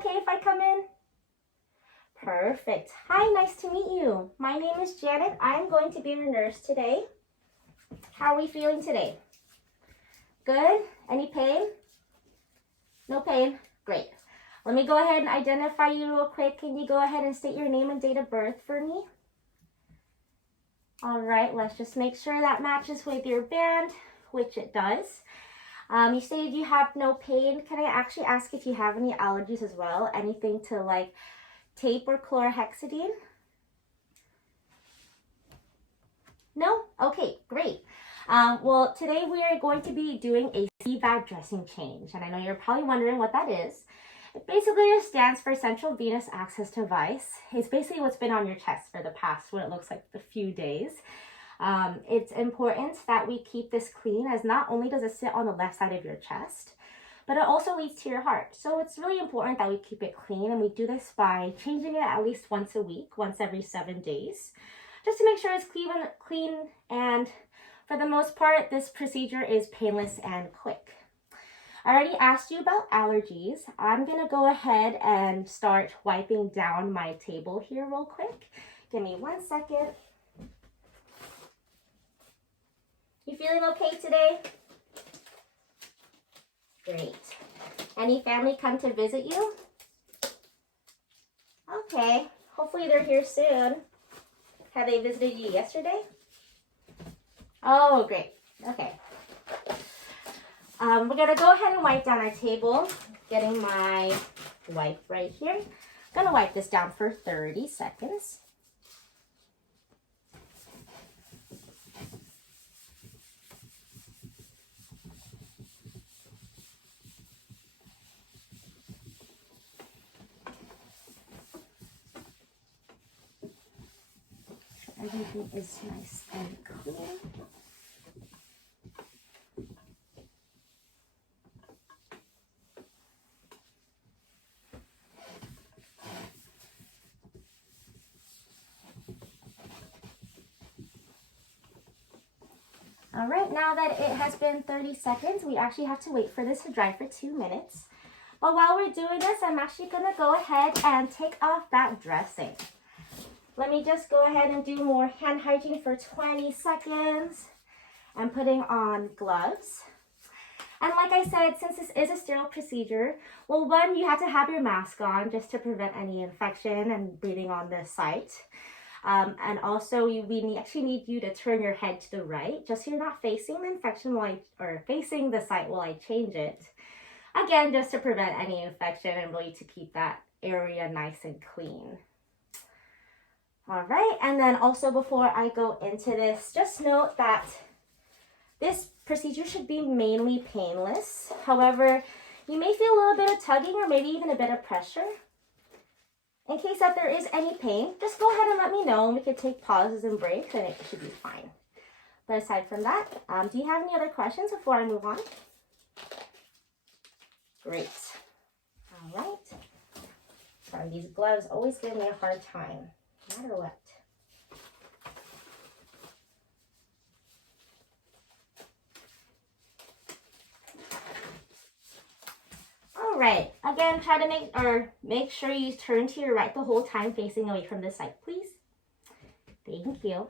okay if I come in? Perfect. Hi, nice to meet you. My name is Janet. I'm going to be your nurse today. How are we feeling today? Good? Any pain? No pain? Great. Let me go ahead and identify you real quick. Can you go ahead and state your name and date of birth for me? All right, let's just make sure that matches with your band, which it does. You stated you have no pain. Can I actually ask if you have any allergies as well? Anything to like tape or chlorhexidine? No? Okay, great. Well, today we are going to be doing a cvad dressing change, and I know you're probably wondering what that is. It basically stands for Central Venous Access Device. It's basically what's been on your chest for the past, what it looks like, a few days. It's important that we keep this clean, as not only does it sit on the left side of your chest, but it also leads to your heart. So it's really important that we keep it clean, and we do this by changing it at least once a week, once every 7 days, just to make sure it's clean. And for the most part, this procedure is painless and quick. I already asked you about allergies. I'm gonna go ahead and start wiping down my table here real quick. Give me 1 second. You feeling okay today? Great. Any family come to visit you? Okay, hopefully they're here soon. Have they visited you yesterday? Oh, great. Okay. We're gonna go ahead and wipe down our table. Getting my wipe right here. I'm gonna wipe this down for 30 seconds. Everything is nice and clean. All right, now that it has been 30 seconds, we actually have to wait for this to dry for 2 minutes. But while we're doing this, I'm actually gonna go ahead and take off that dressing. Let me just go ahead and do more hand hygiene for 20 seconds. I'm putting on gloves. And like I said, since this is a sterile procedure, well, one, you have to have your mask on just to prevent any infection and breathing on the site. And also, we actually need you to turn your head to the right, just so you're not facing the infection or facing the site while I change it. Again, just to prevent any infection and really to keep that area nice and clean. All right, and then also before I go into this, just note that this procedure should be mainly painless. However, you may feel a little bit of tugging or maybe even a bit of pressure. In case that there is any pain, just go ahead and let me know, and we can take pauses and breaks, and it should be fine. But aside from that, do you have any other questions before I move on? Great. All right. Sorry, these gloves always give me a hard time, no matter what. All right, again, try to make sure you turn to your right the whole time, facing away from the site, please. Thank you.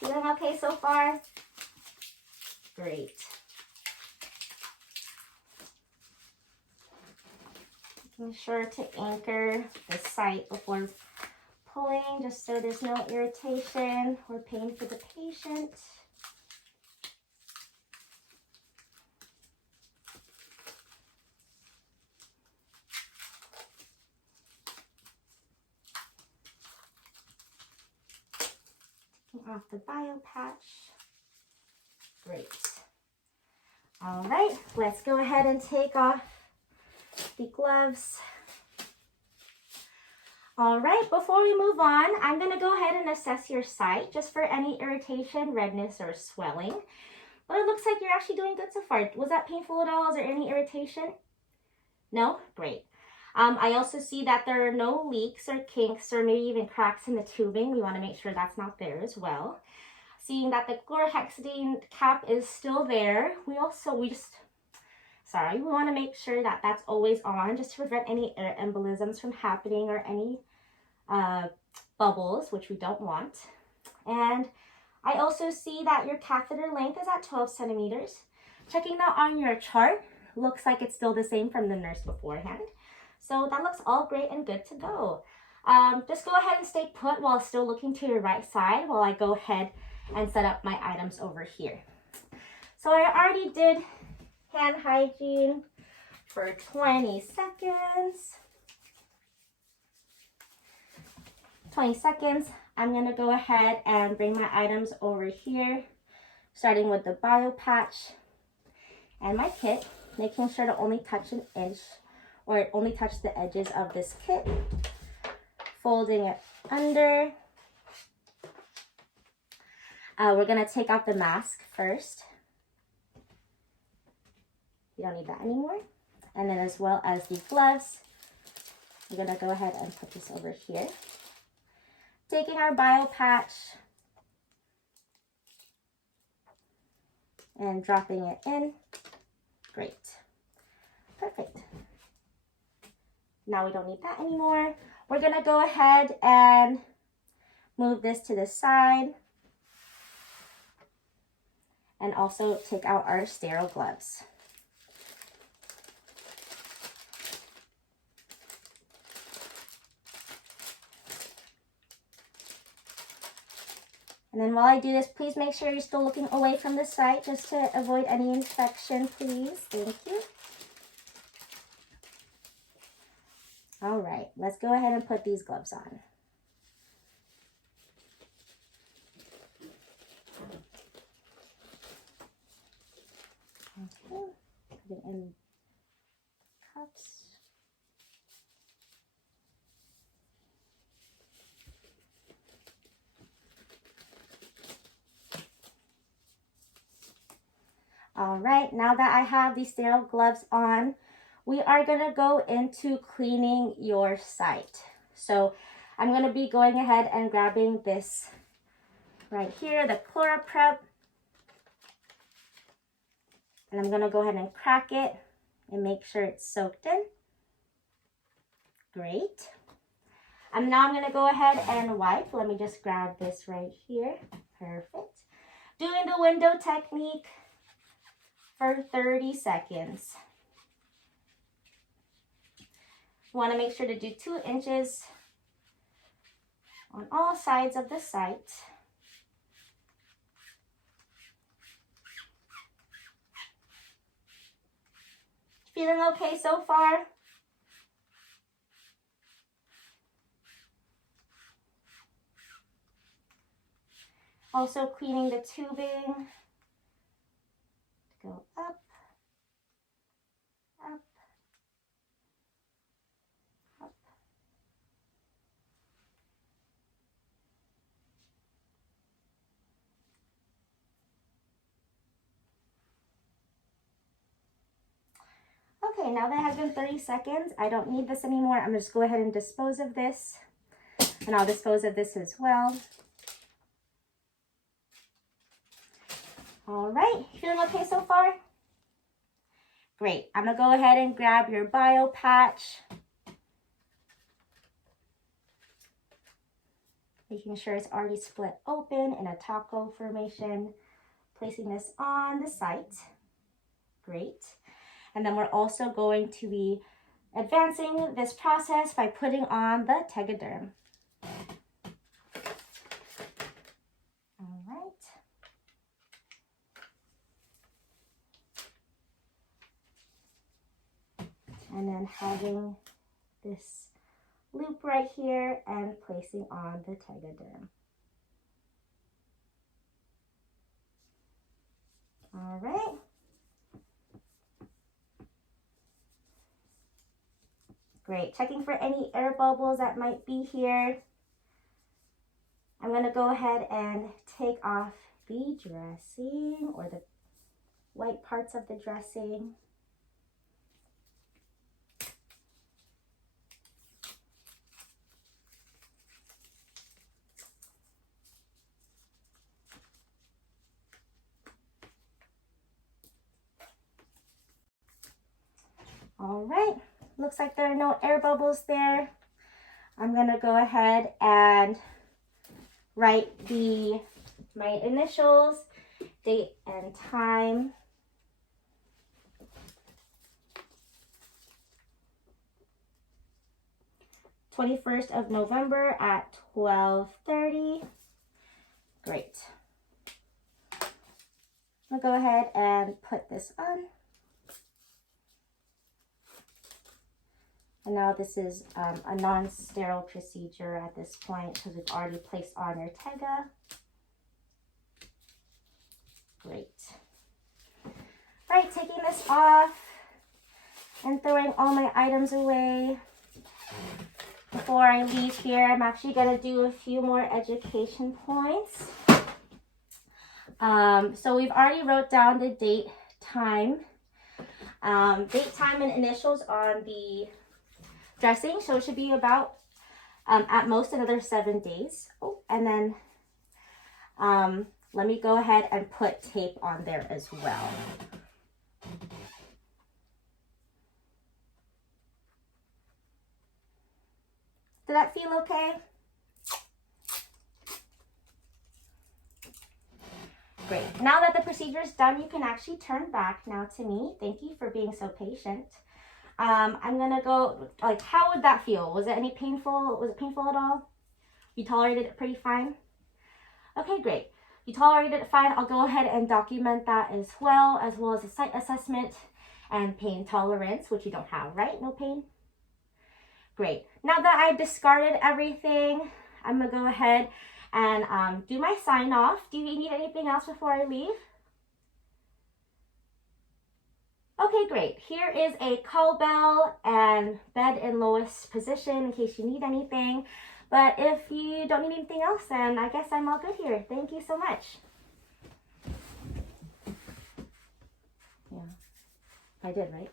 Feeling okay so far? Great. Making sure to anchor the site before pulling, just so there's no irritation or pain for the patient. Taking off the bio patch. Great. All right, let's go ahead and take off the gloves. All right, before we move on, I'm gonna go ahead and assess your site just for any irritation, redness, or swelling. But it looks like you're actually doing good so far. Was that painful at all? Is there any irritation? No? Great. I also see that there are no leaks or kinks or maybe even cracks in the tubing. We want to make sure that's not there as well. Seeing that the chlorhexidine cap is still there, we want to make sure that that's always on just to prevent any air embolisms from happening or any bubbles, which we don't want. And I also see that your catheter length is at 12 centimeters. Checking that on your chart, looks like it's still the same from the nurse beforehand. So that looks all great and good to go. Just go ahead and stay put while still looking to your right side while I go ahead and set up my items over here. So I already did hand hygiene for 20 seconds. 20 seconds. I'm going to go ahead and bring my items over here, starting with the bio patch and my kit, making sure to only touch an inch or only touch the edges of this kit, folding it under. We're going to take out the mask first. You don't need that anymore. And then as well as the gloves, we're going to go ahead and put this over here. Taking our bio patch and dropping it in. Great. Perfect. Now we don't need that anymore. We're going to go ahead and move this to the side and also take out our sterile gloves. And then while I do this, please make sure you're still looking away from the site just to avoid any infection, please. Thank you. All right, let's go ahead and put these gloves on. Okay, put it in cups. All right, now that I have these sterile gloves on, we are gonna go into cleaning your site. So I'm gonna be going ahead and grabbing this right here, the ChloraPrep. And I'm gonna go ahead and crack it and make sure it's soaked in. Great. And now I'm gonna go ahead and wipe. Let me just grab this right here. Perfect. Doing the window technique for 30 seconds. You want to make sure to do 2 inches on all sides of the site. Feeling okay so far? Also cleaning the tubing. Go up, up, up. Okay, now that has been 30 seconds, I don't need this anymore. I'm just go ahead and dispose of this. And I'll dispose of this as well. All right, feeling okay so far? Great, I'm gonna go ahead and grab your bio patch. Making sure it's already split open in a taco formation. Placing this on the site. Great. And then we're also going to be advancing this process by putting on the Tegaderm. All right. And then having this loop right here and placing on the Tegaderm. All right. Great. Checking for any air bubbles that might be here. I'm going to go ahead and take off the dressing or the white parts of the dressing. All right, looks like there are no air bubbles there. I'm gonna go ahead and write my initials, date and time. November 21st at 12:30. Great. I'll go ahead and put this on. And now this is a non-sterile procedure at this point because we've already placed on your Tega. Great. All right, taking this off and throwing all my items away. Before I leave here, I'm actually going to do a few more education points. So we've already wrote down the date, time. Date, time, and initials on the dressing. So it should be about, at most, another 7 days. Oh, and then let me go ahead and put tape on there as well. Did that feel okay? Great. Now that the procedure is done, you can actually turn back now to me. Thank you for being so patient. I'm gonna go, like, how would that feel? Was it painful? Was it painful at all? You tolerated it pretty fine? Okay, great. You tolerated it fine. I'll go ahead and document that as well as a site assessment and pain tolerance, which you don't have, right? No pain? Great. Now that I've discarded everything, I'm gonna go ahead and do my sign off. Do you need anything else before I leave? Okay, great. Here is a call bell and bed in lowest position in case you need anything. But if you don't need anything else, then I guess I'm all good here. Thank you so much. Yeah, I did, right?